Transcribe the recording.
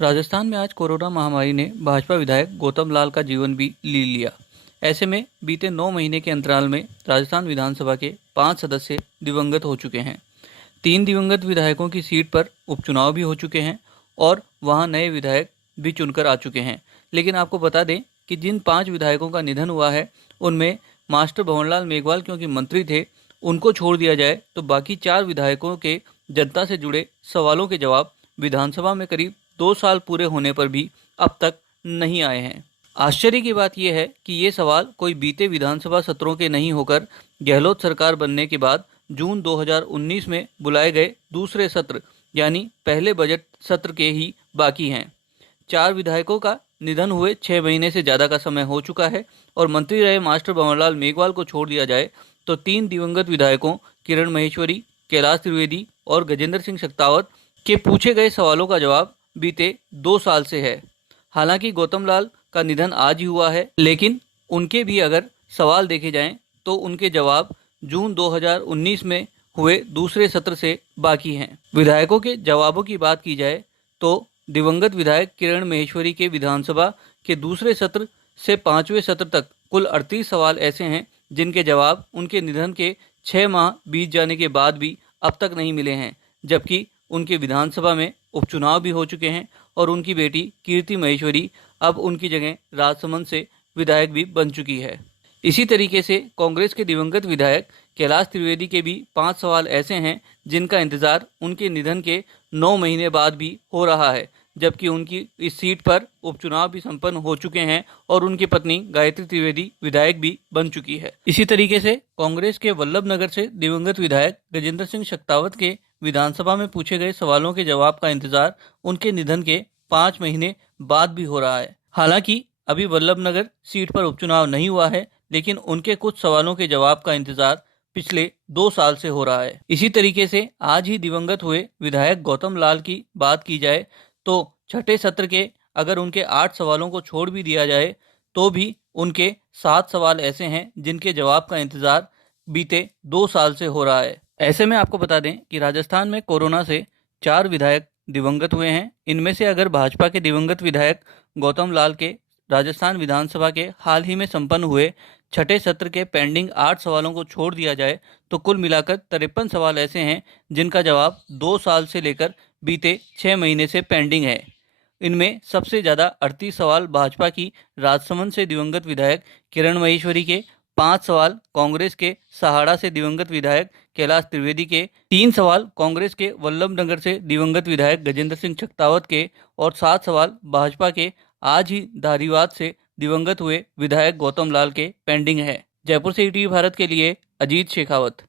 राजस्थान में आज कोरोना महामारी ने भाजपा विधायक गौतम लाल का जीवन भी ले लिया। ऐसे में बीते 9 महीने के अंतराल में राजस्थान विधानसभा के 5 सदस्य दिवंगत हो चुके हैं। 3 दिवंगत विधायकों की सीट पर उपचुनाव भी हो चुके हैं और वहां नए विधायक भी चुनकर आ चुके हैं। लेकिन आपको बता दें कि जिन 5 विधायकों का निधन हुआ है उनमें मास्टर भंवरलाल मेघवाल क्योंकि मंत्री थे, उनको छोड़ दिया जाए तो बाकी 4 विधायकों के जनता से जुड़े सवालों के जवाब विधानसभा में करीब 2 साल पूरे होने पर भी अब तक नहीं आए हैं। आश्चर्य की बात यह है कि ये सवाल कोई बीते विधानसभा सत्रों के नहीं होकर गहलोत सरकार बनने के बाद जून 2019 में बुलाए गए दूसरे सत्र यानी पहले बजट सत्र के ही बाकी हैं। 4 विधायकों का निधन हुए 6 महीने से ज़्यादा का समय हो चुका है और मंत्री रहे मास्टर भंवरलाल मेघवाल को छोड़ दिया जाए तो 3 दिवंगत विधायकों किरण महेश्वरी, कैलाश त्रिवेदी और गजेंद्र सिंह शेखावत के पूछे गए सवालों का जवाब बीते 2 साल से है। हालांकि गौतम लाल का निधन आज ही हुआ है, लेकिन उनके भी अगर सवाल देखे जाएं तो उनके जवाब जून 2019 में हुए दूसरे सत्र से बाकी हैं। विधायकों के जवाबों की बात की जाए तो दिवंगत विधायक किरण महेश्वरी के विधानसभा के दूसरे सत्र से 5वें सत्र तक कुल 38 सवाल ऐसे हैं जिनके जवाब उनके निधन के 6 माह बीत जाने के बाद भी अब तक नहीं मिले हैं, जबकि उनके विधानसभा में उपचुनाव भी हो चुके हैं और उनकी बेटी कीर्ति महेश्वरी अब उनकी जगह राजसमंद से विधायक भी बन चुकी है। इसी तरीके से कांग्रेस के दिवंगत विधायक कैलाश त्रिवेदी के भी 5 सवाल ऐसे हैं जिनका इंतजार उनके निधन के 9 महीने बाद भी हो रहा है, जबकि उनकी इस सीट पर उपचुनाव भी संपन्न हो चुके हैं और उनकी पत्नी गायत्री त्रिवेदी विधायक भी बन चुकी है। इसी तरीके से कांग्रेस के वल्लभनगर से दिवंगत विधायक गजेंद्र सिंह शेखावत के विधानसभा में पूछे गए सवालों के जवाब का इंतजार उनके निधन के 5 महीने बाद भी हो रहा है। हालांकि अभी वल्लभनगर सीट पर उपचुनाव नहीं हुआ है, लेकिन उनके कुछ सवालों के जवाब का इंतजार पिछले 2 साल से हो रहा है। इसी तरीके से आज ही दिवंगत हुए विधायक गौतम लाल की बात की जाए तो छठे सत्र के अगर उनके 8 सवालों को छोड़ भी दिया जाए तो भी उनके 7 सवाल ऐसे हैं जिनके जवाब का इंतजार बीते 2 साल से हो रहा है। ऐसे में आपको बता दें कि राजस्थान में कोरोना से 4 विधायक दिवंगत हुए हैं। इनमें से अगर भाजपा के दिवंगत विधायक गौतम लाल के राजस्थान विधानसभा के हाल ही में संपन्न हुए छठे सत्र के पेंडिंग 8 सवालों को छोड़ दिया जाए तो कुल मिलाकर 53 सवाल ऐसे हैं जिनका जवाब 2 साल से लेकर बीते 6 महीने से पेंडिंग है। इनमें सबसे ज़्यादा 38 सवाल भाजपा की राजसमंद से दिवंगत विधायक किरण महेश्वरी के, 5 सवाल कांग्रेस के सहाड़ा से दिवंगत विधायक कैलाश त्रिवेदी के, 3 सवाल कांग्रेस के वल्लभनगर से दिवंगत विधायक गजेंद्र सिंह शेखावत के और 7 सवाल भाजपा के आज ही धारीवाद से दिवंगत हुए विधायक गौतम लाल के पेंडिंग है। जयपुर से ईटीवी भारत के लिए अजीत शेखावत।